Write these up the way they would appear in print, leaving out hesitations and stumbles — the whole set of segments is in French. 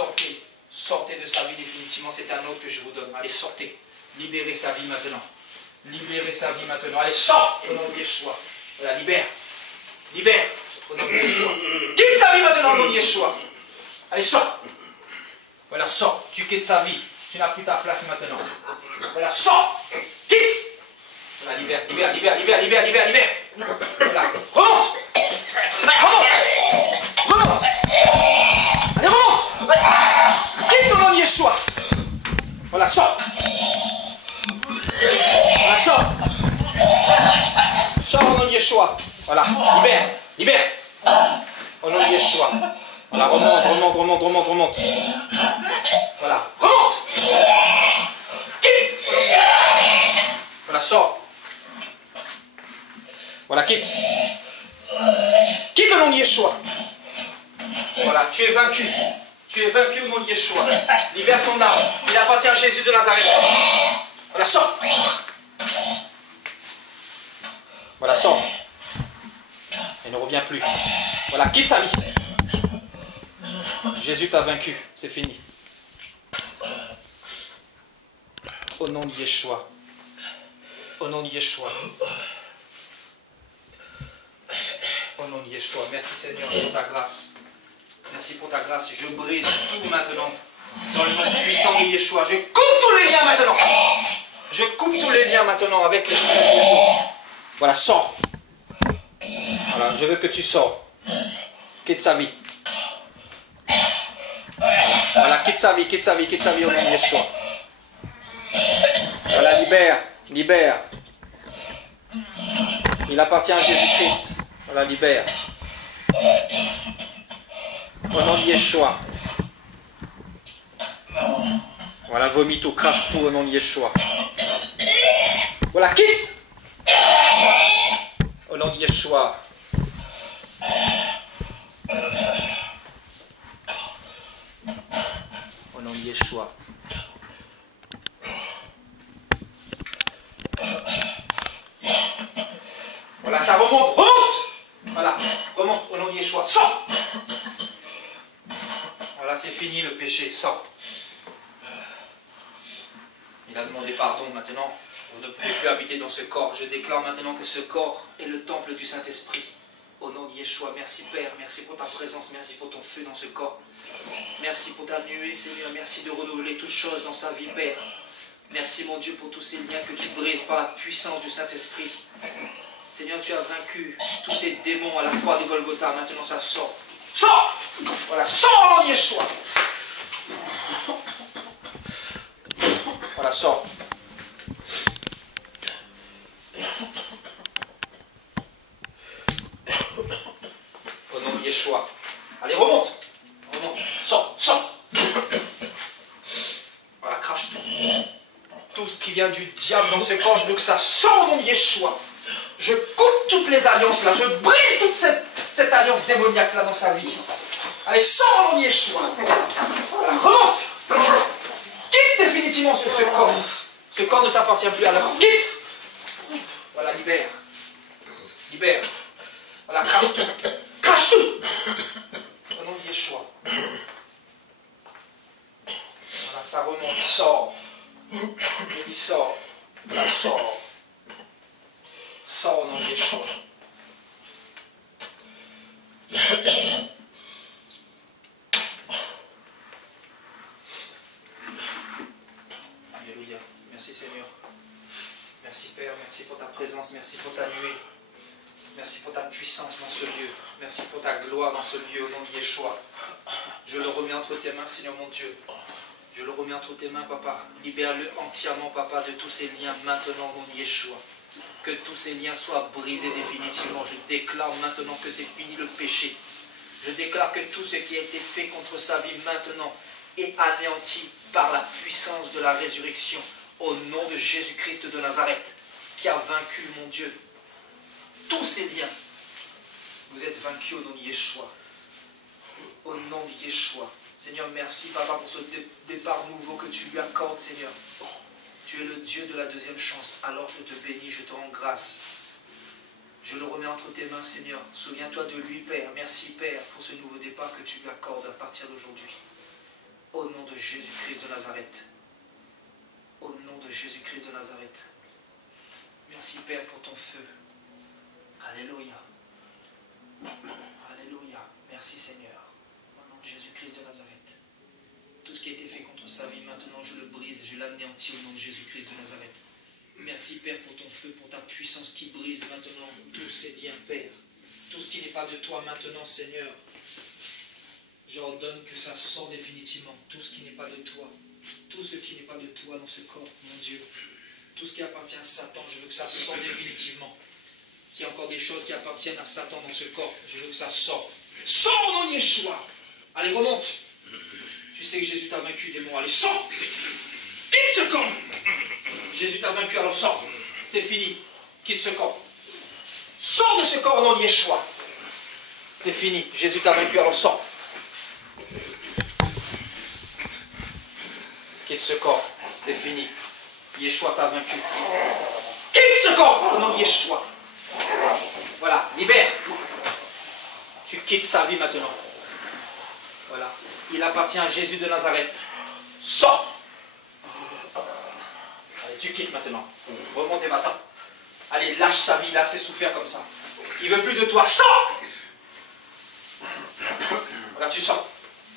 sortez. Sortez de sa vie définitivement. C'est un ordre que je vous donne. Allez, sortez. Libérez sa vie maintenant. Libérez sa vie maintenant. Allez, sors au nom de Yeshua. Voilà, libère. Libère au nom de Yeshua. Quitte sa vie maintenant au nom de Yeshua. Allez, sors. Voilà, sors. Tu quittes sa vie. Tu n'as plus ta place maintenant. Voilà, sors. Quitte. Voilà, libère, libère, libère, libère, libère, libère, libère. Voilà, remonte. Remonte. Remonte. Allez, remonte. Quitte au nom de Yeshua. Voilà, sors. Voilà, sors. Sors au nom de Yeshua. Voilà, libère, libère. Au nom de Yeshua. Voilà, remonte, remonte, remonte, remonte, remonte. Voilà, remonte. Quitte. Voilà, sors. Voilà, quitte. Quitte au nom de Yeshua. Voilà, tu es vaincu. Tu es vaincu au nom de Yeshua. Libère son âme. Il appartient à Jésus de Nazareth. Voilà, sors. Voilà, sors. Elle ne revient plus. Voilà, quitte sa vie. Jésus t'a vaincu. C'est fini. Au nom de Yeshua. Au nom de Yeshua. Au nom de Yeshua. Merci Seigneur pour ta grâce. Merci pour ta grâce. Je brise tout maintenant. Dans le nom puissant de Yeshua. Je coupe tous les liens maintenant. Je coupe tous les liens maintenant avec le Seigneur de Yeshua. Voilà, sors. Voilà, je veux que tu sors. Quitte sa vie. Voilà, quitte sa vie, quitte sa vie, quitte sa vie au nom de Yeshua. Voilà, libère, libère. Il appartient à Jésus-Christ. Voilà, libère. Au nom de Yeshua. Voilà, vomis tout, crache tout au nom de Yeshua. Voilà, quitte. Au nom de Yeshua. Au nom de Yeshua. Voilà, ça remonte, remonte. Voilà, remonte au nom de Yeshua. Sors. Voilà, c'est fini le péché, sors. Il a demandé pardon maintenant pour ne plus habiter dans ce corps. Je déclare maintenant que ce corps est le temple du Saint-Esprit. Au nom de Yeshua, merci Père, merci pour ta présence, merci pour ton feu dans ce corps. Merci pour ta nuée, Seigneur, merci de renouveler toutes choses dans sa vie, Père. Merci, mon Dieu, pour tous ces liens que tu brises par la puissance du Saint-Esprit. Seigneur, tu as vaincu tous ces démons à la croix de Golgotha. Maintenant, ça sort. Sors! Voilà, sors au nom de Yeshua. Voilà, sors. Au nom de Yeshua. Allez, remonte. Remonte. Sors, sors. Voilà, crache tout. Tout ce qui vient du diable dans ce corps, je veux que ça sorte au nom de Yeshua. Je coupe toutes les alliances là. Je brise toute cette alliance démoniaque là dans sa vie. Allez, sors au nom de Yeshua. Voilà, remonte. Quitte définitivement ce corps. Ce corps ne t'appartient plus alors. Quitte. Voilà, libère. Libère. Voilà, crache tout. Crache tout. Au nom de Yeshua. Voilà, ça remonte. Sors. Je dis sors. Ça sort. Sors au nom de Yeshua. Alléluia. Merci Seigneur. Merci Père. Merci pour ta présence. Merci pour ta nuée. Merci pour ta puissance dans ce lieu. Merci pour ta gloire dans ce lieu au nom de Yeshua. Je le remets entre tes mains, Seigneur mon Dieu. Je le remets entre tes mains, Papa. Libère-le entièrement, Papa, de tous ces liens maintenant au nom de Yeshua. Que tous ces liens soient brisés définitivement. Je déclare maintenant que c'est fini le péché. Je déclare que tout ce qui a été fait contre sa vie maintenant est anéanti par la puissance de la résurrection au nom de Jésus-Christ de Nazareth qui a vaincu, mon Dieu, tous ces liens. Vous êtes vaincus au nom de Yeshua. Au nom de Yeshua. Seigneur, merci, Papa, pour ce départ nouveau que tu lui accordes, Seigneur. Tu es le Dieu de la deuxième chance. Alors je te bénis, je te rends grâce. Je le remets entre tes mains, Seigneur. Souviens-toi de lui, Père. Merci, Père, pour ce nouveau départ que tu lui accordes à partir d'aujourd'hui. Jésus-Christ de Nazareth. Au nom de Jésus-Christ de Nazareth. Merci Père pour ton feu. Alléluia. Alléluia. Merci Seigneur. Au nom de Jésus-Christ de Nazareth. Tout ce qui a été fait contre sa vie, maintenant je le brise, je l'anéantis au nom de Jésus-Christ de Nazareth. Merci Père pour ton feu, pour ta puissance qui brise maintenant tous ces liens, Père. Tout ce qui n'est pas de toi maintenant, Seigneur. J'ordonne que ça sorte définitivement. Tout ce qui n'est pas de toi. Tout ce qui n'est pas de toi dans ce corps, mon Dieu. Tout ce qui appartient à Satan, je veux que ça sorte définitivement. S'il y a encore des choses qui appartiennent à Satan dans ce corps, je veux que ça sorte. Sors au nom de Yeshua. Allez, remonte. Tu sais que Jésus t'a vaincu, démon. Allez, sors. Quitte ce corps. Jésus t'a vaincu, alors sors. C'est fini. Quitte ce corps. Sors de ce corps au nom de Yeshua. C'est fini. Jésus t'a vaincu, alors sors. Quitte ce corps. C'est fini. Yeshua t'a vaincu. Quitte ce corps au nom de Yeshua. Voilà. Libère. Tu quittes sa vie maintenant. Voilà. Il appartient à Jésus de Nazareth. Sors. Allez, tu quittes maintenant. Remontez maintenant. Allez, lâche sa vie. Il a assez souffert comme ça. Il ne veut plus de toi. Sors. Voilà, tu sors.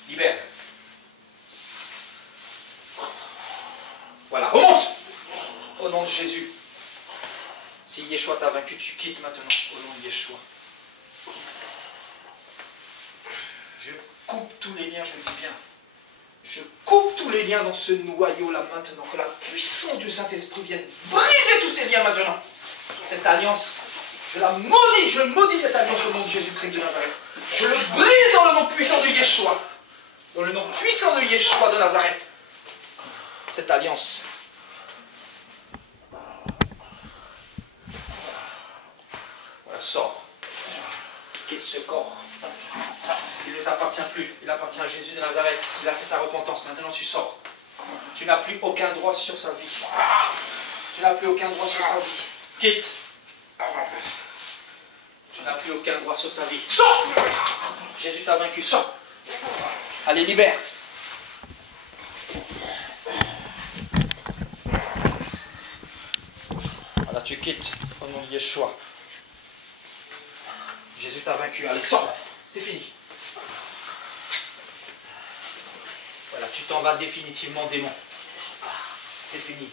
Libère. Voilà, remonte. Au nom de Jésus. Si Yeshua t'a vaincu, tu quittes maintenant. Au nom de Yeshua. Je coupe tous les liens, je dis bien. Je coupe tous les liens dans ce noyau-là maintenant. Que la puissance du Saint-Esprit vienne briser tous ces liens maintenant. Cette alliance, je la maudis. Je maudis cette alliance au nom de Jésus-Christ de Nazareth. Je le brise dans le nom puissant de Yeshua. Dans le nom puissant de Yeshua de Nazareth. Cette alliance. Voilà, sors. Quitte ce corps. Il ne t'appartient plus. Il appartient à Jésus de Nazareth. Il a fait sa repentance. Maintenant, tu sors. Tu n'as plus aucun droit sur sa vie. Tu n'as plus aucun droit sur sa vie. Quitte. Tu n'as plus aucun droit sur sa vie. Sors. Jésus t'a vaincu. Sors. Allez, libère. Voilà, tu quittes au nom de Yeshua. Jésus t'a vaincu. Allez, sors. C'est fini. Voilà, tu t'en vas définitivement, démon. C'est fini.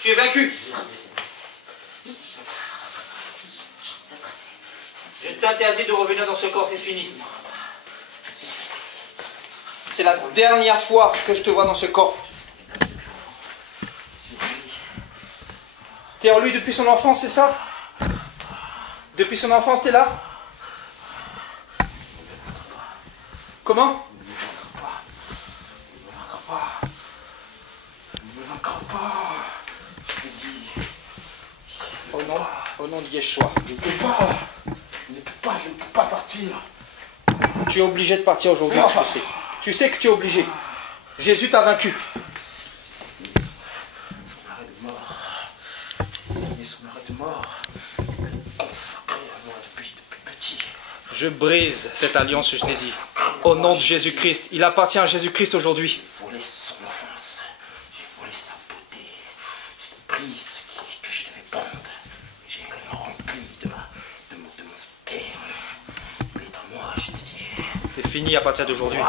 Tu es vaincu. Je t'interdis de revenir dans ce corps, c'est fini. C'est la dernière fois que je te vois dans ce corps. Tu es en lui depuis son enfance, c'est ça? Depuis son enfance, tu es là? Comment? Au nom de Yeshua. Je ne peux pas partir. Tu es obligé de partir aujourd'hui, tu le sais. Tu sais que tu es obligé. Jésus t'a vaincu. Son arrêt de mort. Son arrêt de mort. Consacré à moi depuis petit. Je brise cette alliance que je t'ai dit. Au nom de Jésus-Christ. Il appartient à Jésus-Christ aujourd'hui. J'ai volé son enfance. J'ai volé sa beauté. J'ai pris ce que je devais prendre. J'ai rempli de mon sperme. Il est à moi, je te dis. C'est fini à partir d'aujourd'hui.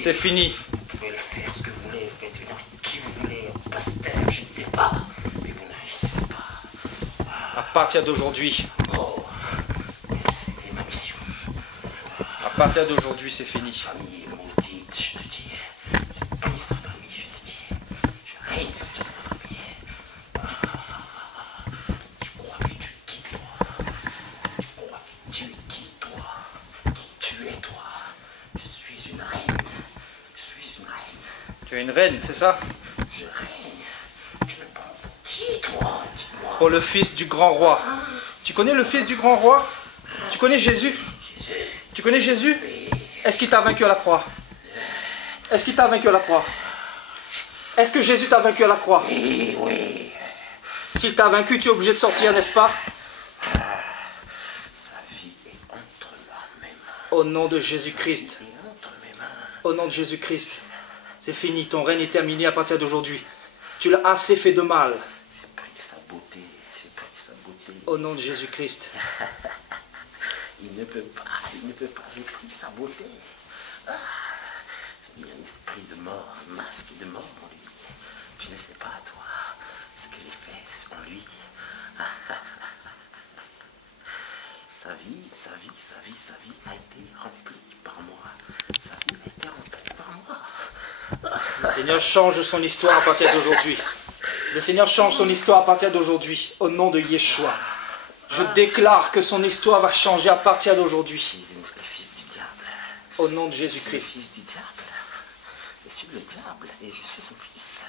C'est fini. Vous pouvez le faire ce que vous voulez. Faites venir qui vous voulez. Pasteur, je ne sais pas. Mais vous ne réussirez pas. À partir d'aujourd'hui. Oh, c'est ma mission. À partir d'aujourd'hui, c'est fini. Famille maudite, je te dis. Je prie sa famille, je te dis. Je règne sur sa famille. Tu crois que tu es qui, toi? Tu crois que tu es qui, toi? Qui tu es, toi? Je suis une reine. Je suis une reine. Tu es une reine, c'est ça? Je règne. Je me prends pour qui, toi? Dis-moi. Pour le fils du grand roi. Tu connais le fils du grand roi? Tu connais Jésus? Jésus. Tu connais Jésus? Est-ce qu'il t'a vaincu à la croix? Est-ce qu'il t'a vaincu à la croix? Est-ce que Jésus t'a vaincu à la croix? Oui, oui. S'il t'a vaincu, tu es obligé de sortir, n'est-ce pas? Sa vie est entre mes mains. Au nom de Jésus-Christ. Et entre mes mains. Au nom de Jésus-Christ, c'est fini. Ton règne est terminé à partir d'aujourd'hui. Tu l'as assez fait de mal. J'ai pris sa beauté. J'ai pris sa beauté. Au nom de Jésus-Christ. Il ne peut pas. J'ai pris sa beauté. Ah, j'ai mis un esprit de mort, un masque de mort en lui. Tu ne sais pas, toi, ce que j'ai fait en lui. Sa vie a été remplie par moi. Sa vie a été remplie par moi. Le Seigneur change son histoire à partir d'aujourd'hui. Le Seigneur change son histoire à partir d'aujourd'hui. Au nom de Yeshua. Je déclare que son histoire va changer à partir d'aujourd'hui. Je suis le fils du diable. Au nom de Je suis le Jésus-Christ. fils du diable. Je suis le diable et je suis son fils.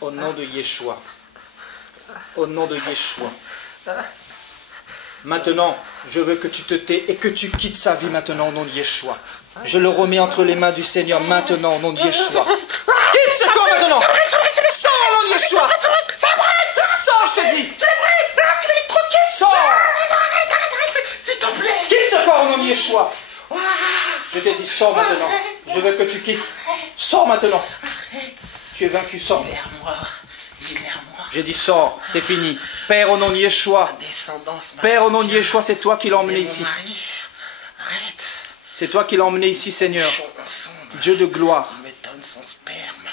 Au nom de Yeshua. Au nom de Yeshua. Maintenant, je veux que tu te tais et que tu quittes sa vie maintenant au nom de Yeshua. Je le remets entre les mains du Seigneur maintenant au nom de Yeshua. Quitte ce corps maintenant. Sors au nom de Yeshua. Sors, je te dis. Sors. S'il te plaît. Quitte ce corps au nom de Yeshua. Je te dis, sors maintenant. Je veux que tu quittes. Sors maintenant. Tu es vaincu, sors. Libère-moi. J'ai dit, sors, c'est fini. Père, au nom de Yeshua. Père, au nom de Yeshua, c'est toi qui l'as emmené ici. Arrête. C'est toi qui l'as emmené ici, Seigneur. Dieu de gloire. Il me donne son sperme.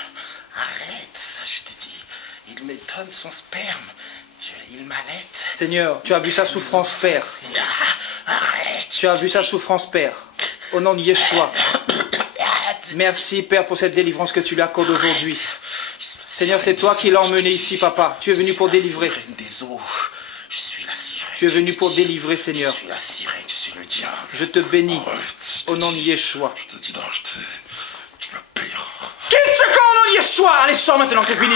Arrête, je te dis. Il me donne son sperme. Il m'allaite. Seigneur, tu as vu sa souffrance, Père. Arrête. Tu as vu sa souffrance, Père. Au nom de Yeshua. Merci, Père, pour cette délivrance que tu lui accordes aujourd'hui. Seigneur, c'est toi qui l'as emmené ici, Papa. Tu es venu pour délivrer. Je suis la sirène. Tu es venu pour délivrer, Seigneur. Je suis la sirène, je suis le diable. Je te bénis au nom de Yeshua. Je te dis d'acheter. Tu me payeras. Quitte ce corps au nom de Yeshua. Allez, sors maintenant, c'est fini.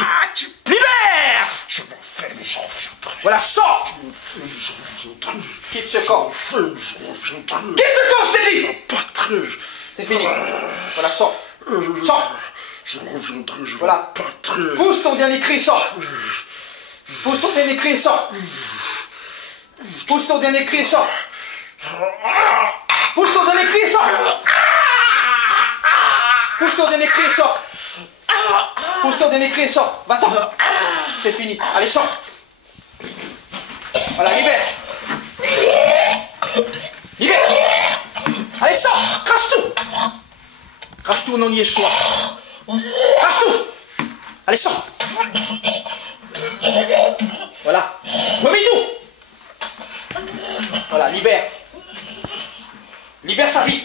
Libère. Je m'en fais, mais j'en reviendrai. Voilà, sors. Je m'en fais, mais j'en reviendrai. Quitte ce corps. Je m'en fais, mais j'en reviendrai. Quitte ce corps, je t'ai dit. Pas très. C'est fini. Voilà, sors. Sors. Je reviendrai, je voilà. Pas très. Pousse ton dernier cri, sors. Pousse ton dernier cri, sors. Pousse ton dernier cri, sors. Pousse ton dernier cri, sors. Pousse ton dernier cri, sors. Pousse ton dernier cri, sors. Va-t'en. C'est fini. Allez, sors. Voilà, libère. Libère. Allez, sors. Crache tout. Crache tout au nom de Yeshua. Crache tout. Allez, sors. Voilà. Vomis tout. Voilà, libère. Libère sa vie.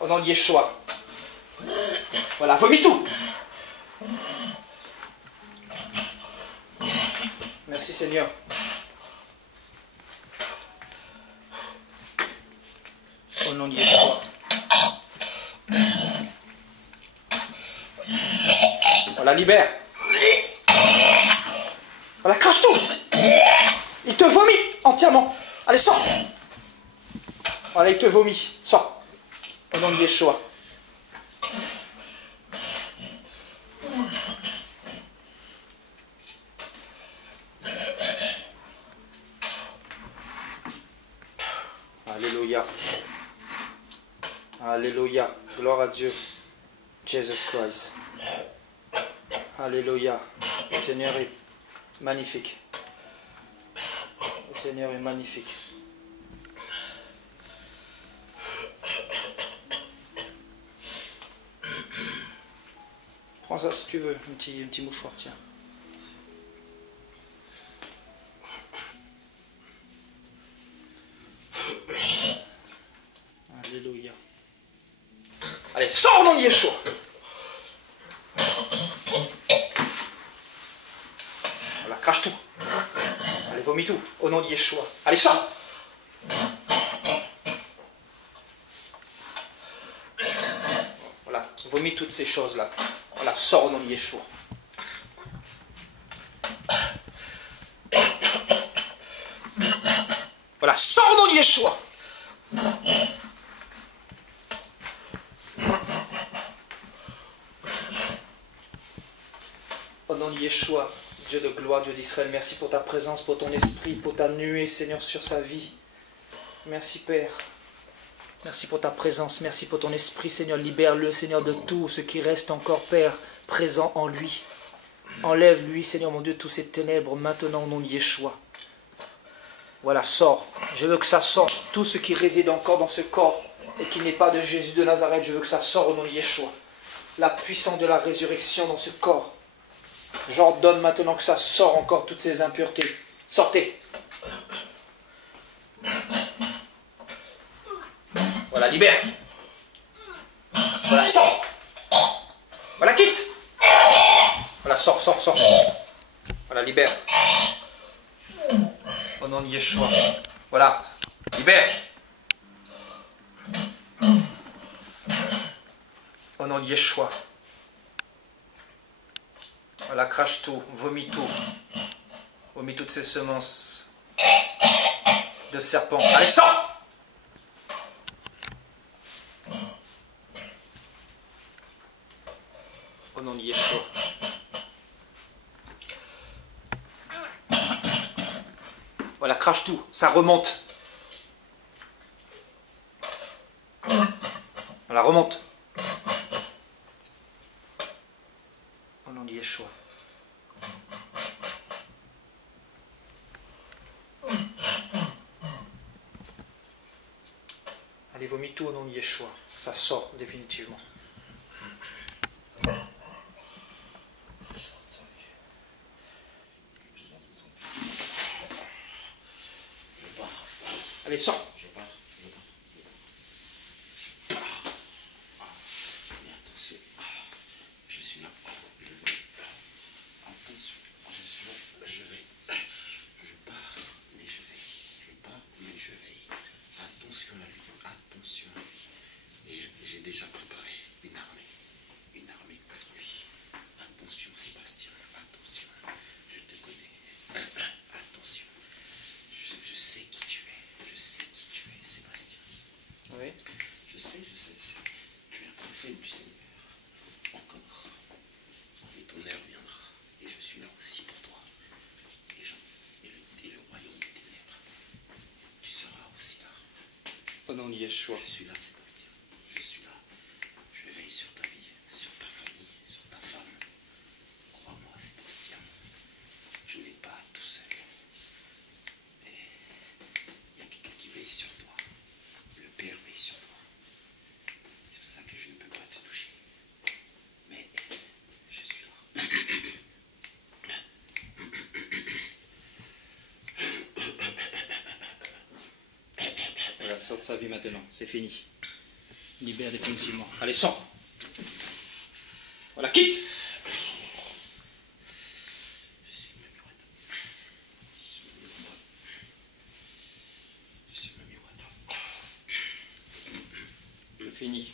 Au nom de Yeshua. Voilà, vomis tout. Merci Seigneur. Au nom de Yeshua. Voilà, libère. Voilà, crache tout. Il te vomit entièrement. Allez, sors. Voilà, il te vomit. Sors. Au nom de Yeshua. Alléluia. Alléluia. Gloire à Dieu. Jesus Christ. Alléluia. Le Seigneur est magnifique. Le Seigneur est magnifique. Prends ça si tu veux, un petit mouchoir, tiens. Alléluia. Allez, sors au nom de Yeshua. Voilà, crache tout. Allez, vomis tout au nom de Yeshua. Allez, sors. Voilà, vomis toutes ces choses-là. Voilà, sors au nom de Yeshua. Voilà, sors au nom de Yeshua. Au nom de Yeshua, Dieu de gloire, Dieu d'Israël, merci pour ta présence, pour ton esprit, pour ta nuée, Seigneur, sur sa vie. Merci, Père. Merci pour ta présence, merci pour ton esprit, Seigneur. Libère-le, Seigneur, de tout ce qui reste encore, Père, présent en lui. Enlève-lui, Seigneur mon Dieu, tous ces ténèbres maintenant au nom de Yeshua. Voilà, sors. Je veux que ça sorte. Tout ce qui réside encore dans ce corps et qui n'est pas de Jésus de Nazareth, je veux que ça sorte au nom de Yeshua. La puissance de la résurrection dans ce corps. J'ordonne maintenant que ça sort encore toutes ces impuretés. Sortez. Voilà, libère. Voilà, sors. Voilà, quitte. Voilà, sors, sors, sors. Voilà, libère. Au nom de Yeshua. Voilà, libère. Au nom de Yeshua. Voilà, crache tout, vomis tout. Vomis toutes ces semences de serpent. Allez, sors! Au nom de Yeshua. Voilà, crache tout, ça remonte. Voilà, remonte. Au nom de Yeshua. Allez, vomis tout au nom de Yeshua. Ça sort définitivement. Allez, sors. Mais attention, je suis là, je vais. Attention, je suis là, je vais. Je pars, mais je veille. Je pars, mais je veille. Attention à lui, attention à lui. Et j'ai déjà préparé une armée contre lui. Attention Sébastien, attention, je te connais. Attention, je sais qui tu es, Sébastien. Oui. Je sais, tu es un prophète du Seigneur. Encore. Et ton heure viendra. Et je suis là aussi pour toi. Et le royaume des ténèbres. Tu seras aussi là. Au nom de Yeshua. Je suis là, Sébastien. Je suis là. Je veille sur ta vie, sur ta famille, sur ta femme. Crois-moi, Sébastien. Je n'ai pas tout seul. Mais il y a quelqu'un qui veille sur toi. Le Père veille sur toi. C'est pour ça que je ne peux pas te toucher. Mais je suis là. Voilà, sort de sa vie maintenant. C'est fini. Libère définitivement. Allez, sors. Voilà, quitte. Je suis le Miwata. Je suis le Miwata. C'est fini.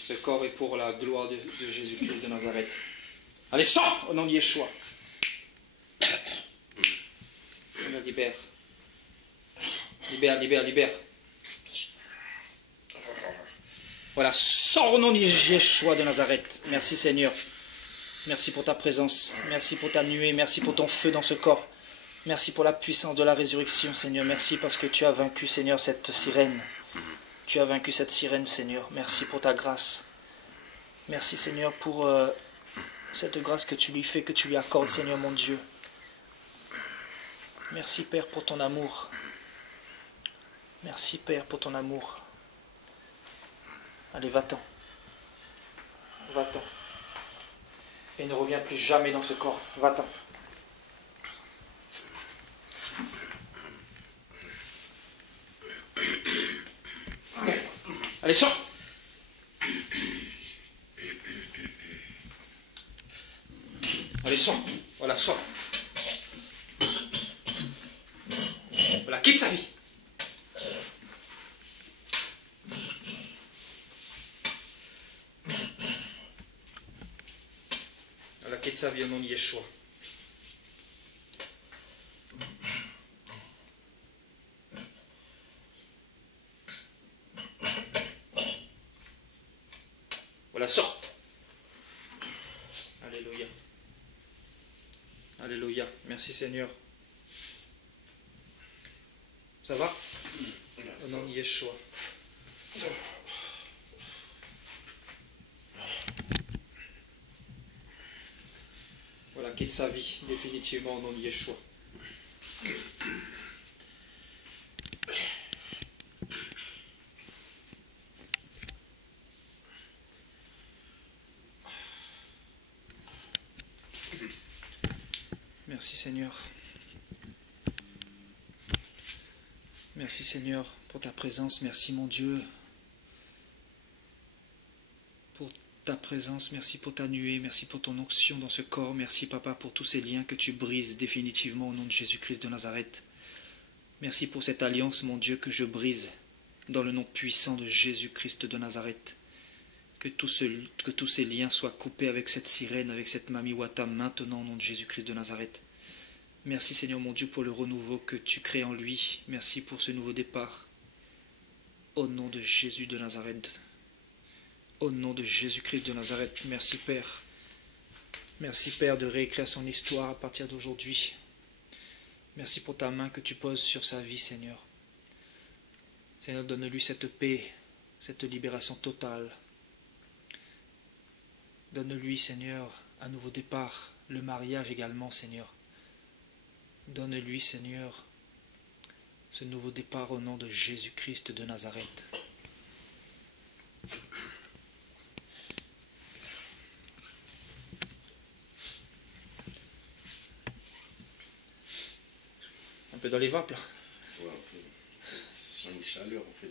Ce corps est pour la gloire de Jésus-Christ de Nazareth. Allez, sors au nom de Yeshua. Voilà, libère. Libère, libère, libère. Voilà, sors au nom de Yeshua de Nazareth. Merci Seigneur. Merci pour ta présence. Merci pour ta nuée. Merci pour ton feu dans ce corps. Merci pour la puissance de la résurrection, Seigneur. Merci parce que tu as vaincu, Seigneur, cette sirène. Tu as vaincu cette sirène, Seigneur. Merci pour ta grâce. Merci, Seigneur, pour cette grâce que tu lui fais, que tu lui accordes, Seigneur mon Dieu. Merci, Père, pour ton amour. Merci, Père, pour ton amour. Allez, va-t'en. Va-t'en. Et ne reviens plus jamais dans ce corps. Va-t'en. Allez, sors. Allez, sors. Voilà, sors. Voilà, quitte sa vie. Voilà, quitte sa vie au nom de Yeshua. Voilà, sors. Alléluia. Alléluia. Merci Seigneur. Ça va? Au nom de Yeshua. Voilà, quitte sa vie définitivement au nom de Yeshua. Merci Seigneur. Merci Seigneur pour ta présence. Merci mon Dieu pour ta présence. Merci pour ta nuée. Merci pour ton onction dans ce corps. Merci Papa pour tous ces liens que tu brises définitivement au nom de Jésus-Christ de Nazareth. Merci pour cette alliance mon Dieu que je brise dans le nom puissant de Jésus-Christ de Nazareth. Que tous ces liens soient coupés avec cette sirène, avec cette Mami Wata maintenant au nom de Jésus-Christ de Nazareth. Merci Seigneur mon Dieu pour le renouveau que tu crées en lui. Merci pour ce nouveau départ. Au nom de Jésus de Nazareth. Au nom de Jésus-Christ de Nazareth. Merci Père. Merci Père de réécrire son histoire à partir d'aujourd'hui. Merci pour ta main que tu poses sur sa vie Seigneur. Seigneur, donne-lui cette paix, cette libération totale. Donne-lui Seigneur un nouveau départ, le mariage également Seigneur. Donne-lui, Seigneur, ce nouveau départ au nom de Jésus-Christ de Nazareth. Un peu dans les vapes, là. Ouais, un peu. Sur une chaleur, en fait.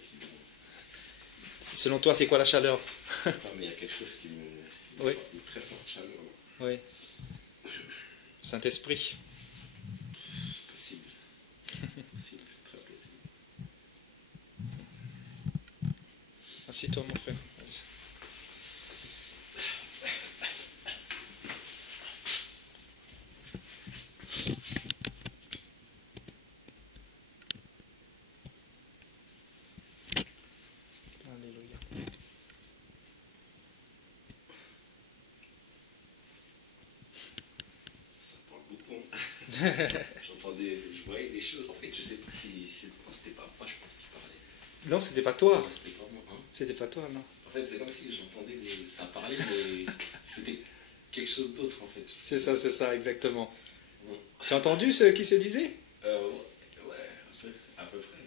Selon toi, c'est quoi la chaleur? Je sais pas, mais il y a quelque chose qui me... Oui. Une très forte chaleur. Oui. Saint-Esprit. Possible. Possible, très possible. Assieds-toi, mon frère. Vas-y. Alléluia. Ça parle beaucoup. J'entendais, je voyais des choses. En fait, je sais pas si c'était pas moi, je pense qu'il parlait. Non, c'était pas toi. Non, c'était pas moi. Hein. C'était pas toi, non. En fait, c'est comme si j'entendais ça parlait, mais c'était quelque chose d'autre, en fait. C'est ça, exactement. Ouais. Tu as entendu ce qui se disait? Ouais, c'est à peu près.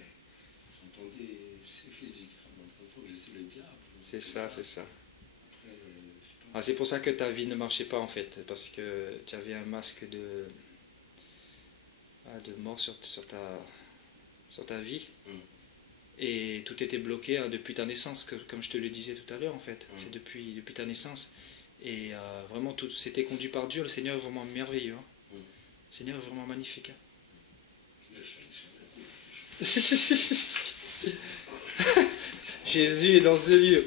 J'entendais, je suis le fils du diable, je suis le diable. C'est ça. Après, je sais pas. Ah, c'est pour ça que ta vie ne marchait pas en fait, parce que tu avais un masque de mort sur ta vie. Et tout était bloqué hein, depuis ta naissance, comme je te le disais tout à l'heure en fait. C'est depuis ta naissance. Et vraiment, tout c'était conduit par Dieu. Le Seigneur est vraiment merveilleux. Hein. Le Seigneur est vraiment magnifique. Hein. Jésus est dans ce lieu.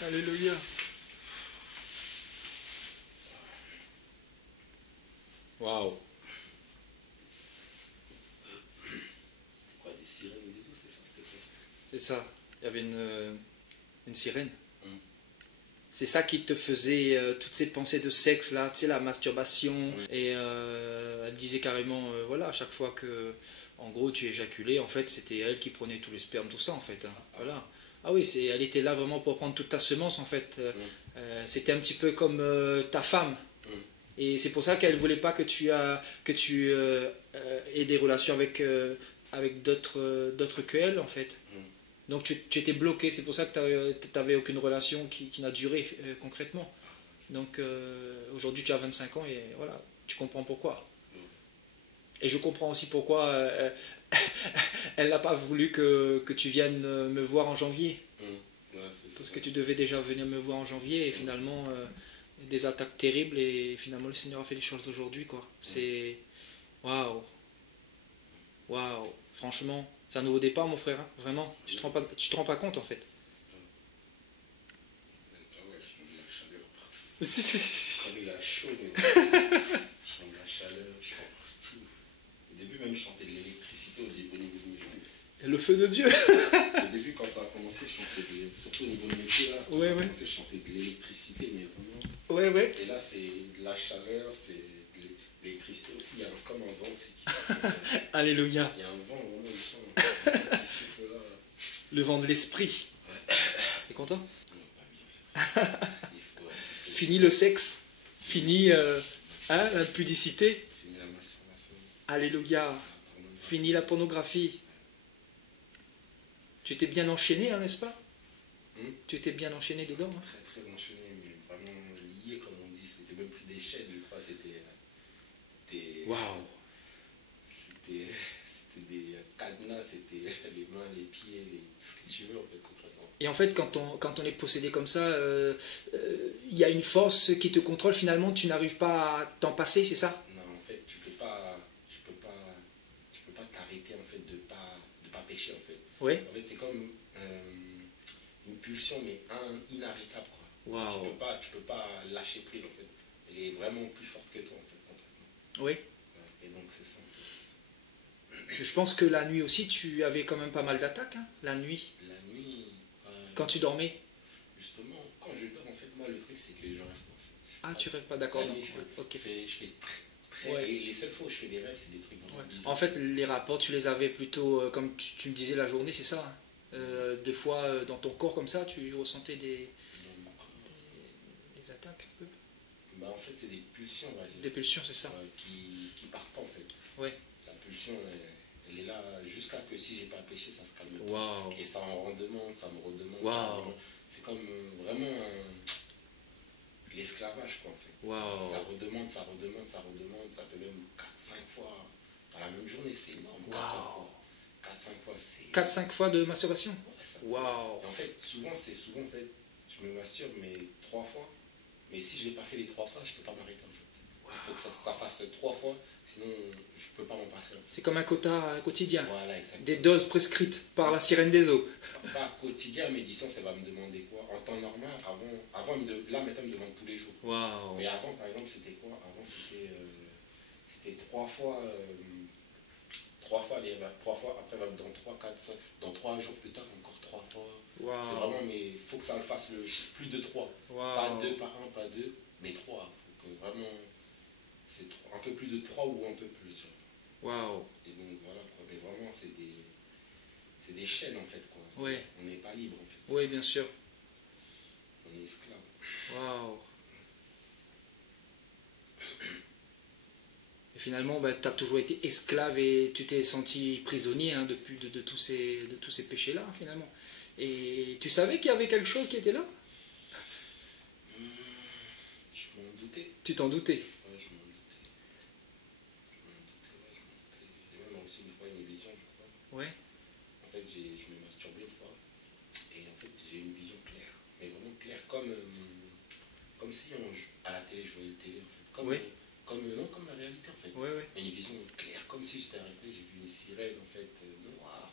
Alléluia. Waouh. C'était quoi, des sirènes ou des ours, c'est ça, c'était quoi? C'est ça. Il y avait une sirène. C'est ça qui te faisait toutes ces pensées de sexe là, tu sais, la masturbation. Et elle disait carrément, voilà, à chaque fois que, en gros, tu éjaculais, en fait, c'était elle qui prenait tout le sperme, tout ça, en fait. Hein. Voilà. Ah oui, elle était là vraiment pour prendre toute ta semence, en fait. C'était un petit peu comme ta femme. Et c'est pour ça qu'elle ne voulait pas que tu aies des relations avec d'autres que elle, en fait. Donc tu étais bloqué, c'est pour ça que tu n'avais aucune relation qui n'a duré concrètement. Donc aujourd'hui tu as 25 ans et voilà, tu comprends pourquoi. Et je comprends aussi pourquoi elle n'a pas voulu que tu viennes me voir en janvier. Parce que tu devais déjà venir me voir en janvier et finalement des attaques terribles et finalement le Seigneur a fait les choses d'aujourd'hui quoi. C'est waouh. Waouh, franchement. C'est un nouveau départ, mon frère, hein, vraiment. Tu te rends pas compte, en fait. Ah ouais, je sens la chaleur partout. Comme il a chaud, je sens la chaleur, je sens partout. Au début, même, je sentais de l'électricité au niveau de mes jambes. Le feu de Dieu. Au début, quand ça a commencé, je sentais, surtout au niveau de mes pieds, là, quand ça a commencé, je sentais de l'électricité, mais vraiment. Ouais. Et là, c'est de la chaleur, c'est l'électricité aussi, il y a comme un vent aussi qui souffle. Alléluia. Il y a un vent, vraiment, il sent qui souffle là. Le vent de l'esprit. T'es content? Non, pas bien sûr. Il faut, Fini le sexe. Fini l'impudicité. finir la masturbation. Alléluia. La pornographie. Fini la pornographie. Tu t'es bien enchaîné, hein, n'est-ce pas? Tu t'es bien enchaîné dedans, hein? Très très enchaîné, mais vraiment lié comme on dit. C'était même plus des chaînes, je crois. C'était Waouh. C'était des cadenas, c'était les mains, les pieds, tout ce que tu veux en fait concrètement. Et en fait, quand on est possédé comme ça, il y a une force qui te contrôle. Finalement, tu n'arrives pas à t'en passer, c'est ça? Non, en fait, tu peux pas t'arrêter en fait de pas pécher en fait. Oui. En fait, c'est comme une pulsion mais inarrêtable quoi. Waouh. Tu peux pas lâcher prise en fait. Elle est vraiment plus forte que toi en fait concrètement. Oui. Ouais, et donc c'est ça en fait. Je pense que la nuit aussi, tu avais quand même pas mal d'attaques, hein, la nuit, La nuit, quand tu dormais. justement, quand je dors en fait, moi le truc c'est que je rêve pas en fait. Ah, tu rêves pas, d'accord. La Donc, nuit, ok. je fais très, Ouais. et les seules fois où je fais des rêves, c'est des trucs vraiment Ouais. bizarres. En fait, les rapports, tu les avais plutôt, comme tu me disais, la journée, c'est ça, hein. Des fois, dans ton corps comme ça, tu ressentais des attaques un peu. Bah, en fait, c'est des pulsions, on va dire. Des pulsions, c'est ça. Qui partent pas en fait. Ouais. La pulsion, elle est là jusqu'à que si j'ai pas péché, ça se calme pas. Waouh. Et ça en redemande, ça me redemande. Waouh. C'est comme vraiment l'esclavage quoi en fait. Waouh. Ça redemande, ça redemande, ça redemande. Ça peut même 4-5 fois dans la même journée, c'est énorme. 4-5 fois. 4-5 fois, c'est. 4-5 fois de masturbation. Ouais, ça peut. Waouh. Et en fait, souvent en fait, je me masturbe mais 3 fois. Mais si je l'ai pas fait les 3 fois, je peux pas m'arrêter en fait. Il faut que ça fasse 3 fois, sinon je peux pas m'en passer. En fait. C'est comme un quota quotidien. Voilà, exactement. Des doses prescrites par la sirène des eaux. Pas quotidien, mais disons, ça va me demander quoi. En temps normal, avant là maintenant, elle me demande tous les jours. Waouh. Mais avant, par exemple, c'était quoi? Avant, c'était 3 fois. 3 fois, allez, 3 fois, après, dans 3, 4, 5, dans 3 jours plus tard, encore 3 fois. Waouh. C'est vraiment, mais il faut que ça le fasse plus de 3. Waouh. Pas 2, pas 1, pas 2, mais 3. Il faut que vraiment, c'est un peu plus de 3 ou un peu plus. Waouh. Et donc voilà, quoi. Mais vraiment, c'est des chaînes en fait. Quoi. Ouais. On n'est pas libre en fait. Oui, bien sûr. On est esclave. Waouh. Et finalement, bah, tu as toujours été esclave et tu t'es senti prisonnier, hein, de tous ces péchés-là, finalement. Et tu savais qu'il y avait quelque chose qui était là? Je m'en doutais. Tu t'en doutais? Ouais, je m'en doutais. J'ai même reçu une fois une vision, je crois. Ouais. En fait, je me masturbais une fois. Et en fait, j'ai eu une vision claire. Mais vraiment claire, comme si à la télé, je voyais une télé. En fait. Comme la réalité, en fait. Ouais, ouais. Mais une vision claire, comme si j'étais arrêté. J'ai vu une sirène, en fait, noire.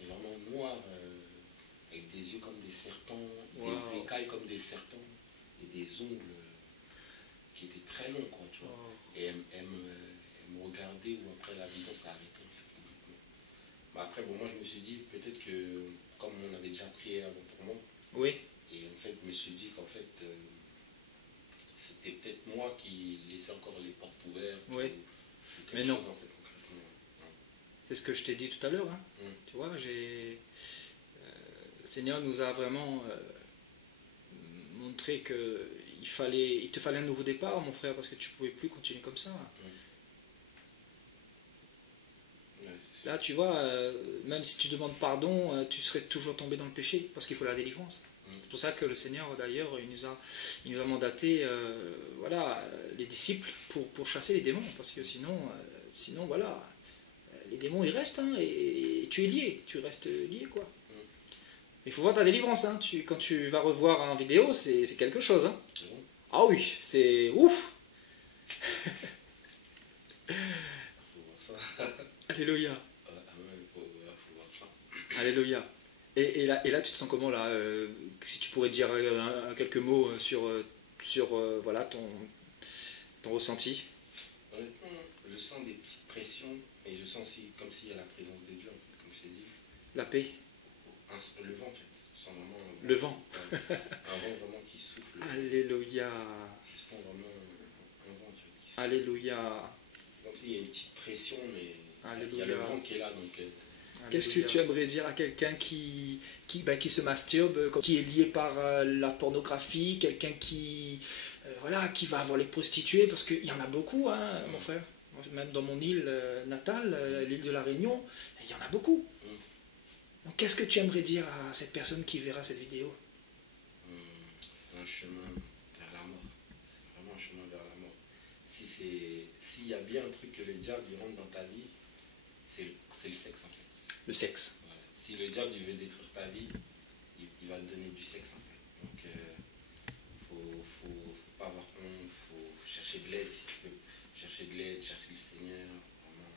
Mais vraiment noire, avec des yeux comme des serpents, Wow. des écailles comme des serpents, et des ongles qui étaient très longs, quoi, tu vois. Wow. Et elle me regardait, ou après la vision s'est arrêtée, en fait, complètement. Bah, après, bon, moi, je me suis dit, peut-être que, comme on avait déjà prié avant pour moi, Oui. et en fait, je me suis dit qu'en fait, c'était peut-être moi qui laissais encore les portes ouvertes. Oui. Ou quelque Mais non. chose, en fait, concrètement. C'est ce que je t'ai dit tout à l'heure. Hein. Tu vois, le Seigneur nous a vraiment montré il te fallait un nouveau départ, mon frère, parce que tu ne pouvais plus continuer comme ça. Ouais, c'est ça. Là, tu vois, même si tu demandes pardon, tu serais toujours tombé dans le péché, parce qu'il faut la délivrance. C'est pour ça que le Seigneur, d'ailleurs, il nous a mandaté voilà, les disciples pour chasser les démons, parce que sinon voilà, les démons, ils restent, hein, et tu es lié, tu restes lié, quoi. Mais il faut voir ta délivrance, hein. Quand tu vas revoir en vidéo, c'est quelque chose. Hein. Ah oui, c'est ouf. Faut voir ça. Alléluia. Faut voir ça. Alléluia. Et là, tu te sens comment, là si tu pourrais dire quelques mots sur voilà, ton ressenti. Honnêtement, je sens des petites pressions, et je sens aussi comme s'il y a la présence de Dieu, en fait, comme je t'ai dit. La paix. Le vent, en fait. Je sens vraiment un vent. Le vent. Un vent vraiment qui souffle. Alléluia. Je sens vraiment un vent, tu vois, qui souffle. Alléluia. Comme s'il y a une petite pression, mais il y Alléluia. a le vent qui est là, donc Qu'est-ce que tu aimerais dire à quelqu'un qui se masturbe, qui est lié par la pornographie, quelqu'un voilà, qui va avoir les prostituées, parce qu'il y en a beaucoup, hein, mon frère. Même dans mon île natale, l'île de la Réunion, il y en a beaucoup. Donc qu'est-ce que tu aimerais dire à cette personne qui verra cette vidéo? C'est un chemin vers la mort. C'est vraiment un chemin vers la mort. S'il y a bien un truc que le diable il rentre dans ta vie, c'est le sexe en fait. Le sexe. Voilà. Si le diable il veut détruire ta vie, il va te donner du sexe en fait. Donc faut pas avoir honte, faut chercher de l'aide si tu peux chercher de l'aide, chercher le Seigneur. Vraiment.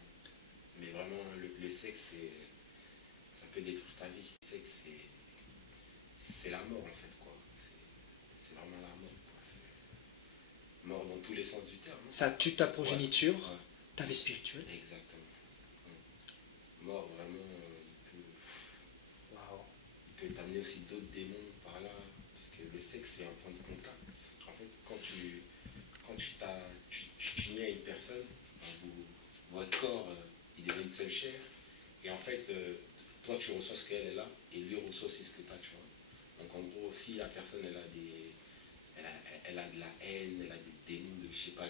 Mais vraiment le sexe ça peut détruire ta vie. Le sexe c'est la mort en fait quoi. C'est vraiment la mort quoi. C'est mort dans tous les sens du terme. Ça tue ta progéniture, ouais. ta vie spirituelle. Exactement. Mort vraiment il peut t'amener aussi d'autres démons par là, puisque le sexe c'est un point de contact. En fait quand tu unis à une personne, votre corps il devient une seule chair, et en fait toi tu reçois ce qu'elle est là, et lui reçoit aussi ce que tu as, tu vois. Donc en gros, si la personne elle a de la haine, elle a des démons de je sais pas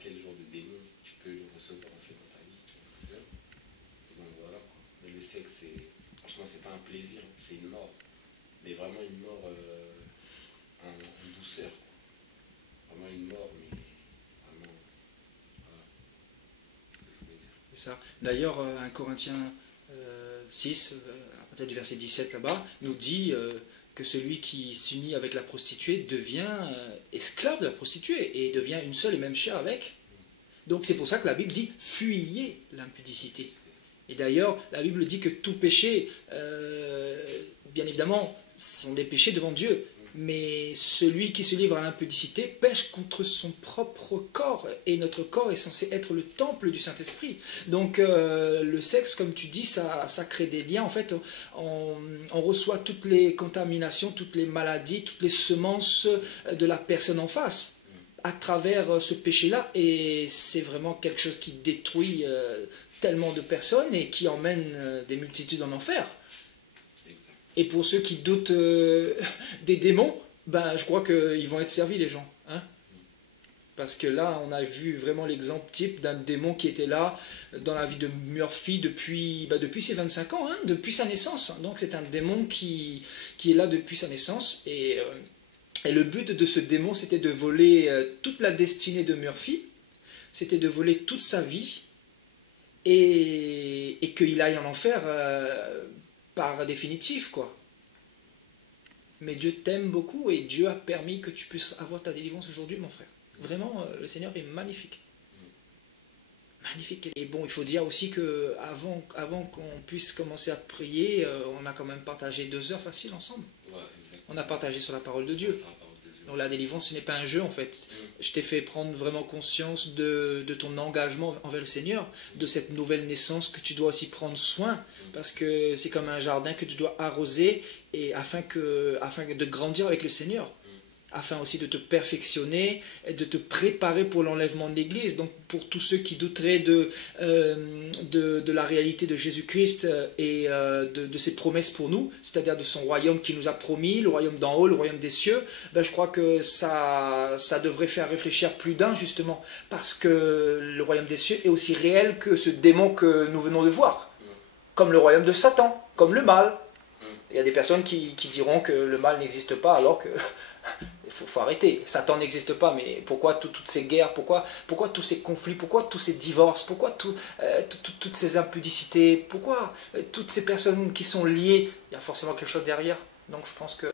quel genre de démons, tu peux le recevoir en fait dans ta vie, tu vois. Et donc voilà quoi. Mais le sexe franchement c'est pas un plaisir, c'est une mort. Mais vraiment une mort en douceur quoi. Vraiment une mort, mais vraiment voilà. C'est ce que je voulais dire. C'est ça. D'ailleurs, 1 Corinthiens 6, à partir du verset 17 là-bas, nous dit que celui qui s'unit avec la prostituée devient esclave de la prostituée et devient une seule et même chair avec. Donc c'est pour ça que la Bible dit « fuyez l'impudicité ». Et d'ailleurs, la Bible dit que tout péché, bien évidemment, sont des péchés devant Dieu. Mais celui qui se livre à l'impudicité pêche contre son propre corps. Et notre corps est censé être le temple du Saint-Esprit. Donc le sexe, comme tu dis, ça crée des liens. En fait, on reçoit toutes les contaminations, toutes les maladies, toutes les semences de la personne en face à travers ce péché-là. Et c'est vraiment quelque chose qui détruit tellement de personnes et qui emmène des multitudes en enfer. Et pour ceux qui doutent des démons, ben, je crois qu'ils vont être servis, les gens. Hein? Parce que là, on a vu vraiment l'exemple type d'un démon qui était là dans la vie de Murphy depuis ses 25 ans, hein, depuis sa naissance. Donc c'est un démon qui est là depuis sa naissance. Et le but de ce démon, c'était de voler toute la destinée de Murphy. C'était de voler toute sa vie et qu'il aille en enfer par définitif, quoi. Mais Dieu t'aime beaucoup et Dieu a permis que tu puisses avoir ta délivrance aujourd'hui, mon frère. Vraiment, le Seigneur est magnifique. Magnifique. Et bon, il faut dire aussi que avant qu'on puisse commencer à prier, on a quand même partagé 2 heures faciles ensemble. Ouais, on a partagé sur la parole de Dieu. Donc la délivrance, ce n'est pas un jeu en fait. Je t'ai fait prendre vraiment conscience de ton engagement envers le Seigneur, de cette nouvelle naissance que tu dois aussi prendre soin, parce que c'est comme un jardin que tu dois arroser et afin de grandir avec le Seigneur, afin aussi de te perfectionner et de te préparer pour l'enlèvement de l'Église. Donc pour tous ceux qui douteraient de la réalité de Jésus-Christ et de ses promesses pour nous, c'est-à-dire de son royaume qu'il nous a promis, le royaume d'en haut, le royaume des cieux, ben je crois que ça devrait faire réfléchir plus d'un justement, parce que le royaume des cieux est aussi réel que ce démon que nous venons de voir, comme le royaume de Satan, comme le mal. Il y a des personnes qui diront que le mal n'existe pas alors que... Il faut arrêter. Satan n'existe pas, mais pourquoi toutes ces guerres, pourquoi tous ces conflits, pourquoi tous ces divorces, pourquoi toutes ces impudicités, pourquoi toutes ces personnes qui sont liées, il y a forcément quelque chose derrière. Donc je pense que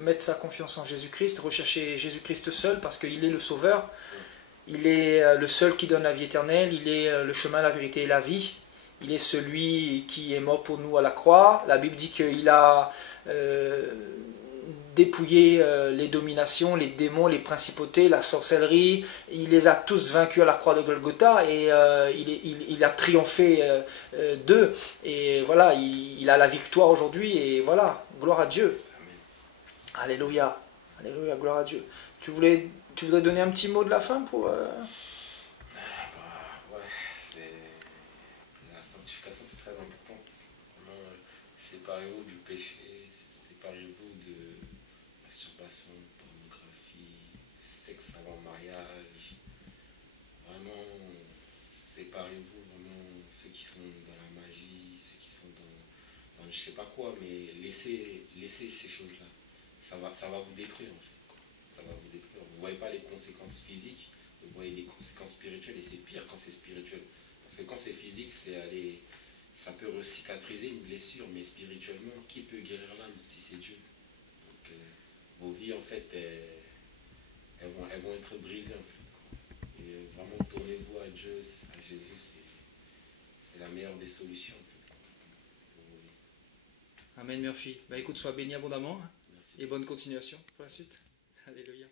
mettre sa confiance en Jésus-Christ, rechercher Jésus-Christ seul, parce qu'il est le Sauveur, il est le seul qui donne la vie éternelle, il est le chemin, la vérité et la vie. Il est celui qui est mort pour nous à la croix. La Bible dit qu'il a dépouillé les dominations, les démons, les principautés, la sorcellerie. Il les a tous vaincus à la croix de Golgotha et il a triomphé d'eux. Et voilà, il a la victoire aujourd'hui et voilà, gloire à Dieu. Alléluia, alléluia, gloire à Dieu. Tu voudrais donner un petit mot de la fin pour... Ouais, la sanctification c'est très important. séparez-vous du péché, séparez-vous de masturbation, pornographie, sexe avant mariage. Vraiment, séparez-vous, vraiment, ceux qui sont dans la magie, ceux qui sont dans je sais pas quoi, mais laissez ces choses-là. Ça va vous détruire en fait, quoi. Ça va vous détruire. Vous ne voyez pas les conséquences physiques, vous voyez les conséquences spirituelles, et c'est pire quand c'est spirituel. Parce que quand c'est physique, ça peut cicatriser une blessure, mais spirituellement, qui peut guérir l'âme si c'est Dieu? Donc vos vies en fait, elles vont être brisées en fait, quoi. Et vraiment tournez-vous à Dieu, à Jésus, c'est la meilleure des solutions en fait, pour vos vies. Amen Murphy. Bah écoute, sois béni abondamment, hein, Merci. et bonne continuation pour la suite. Alléluia.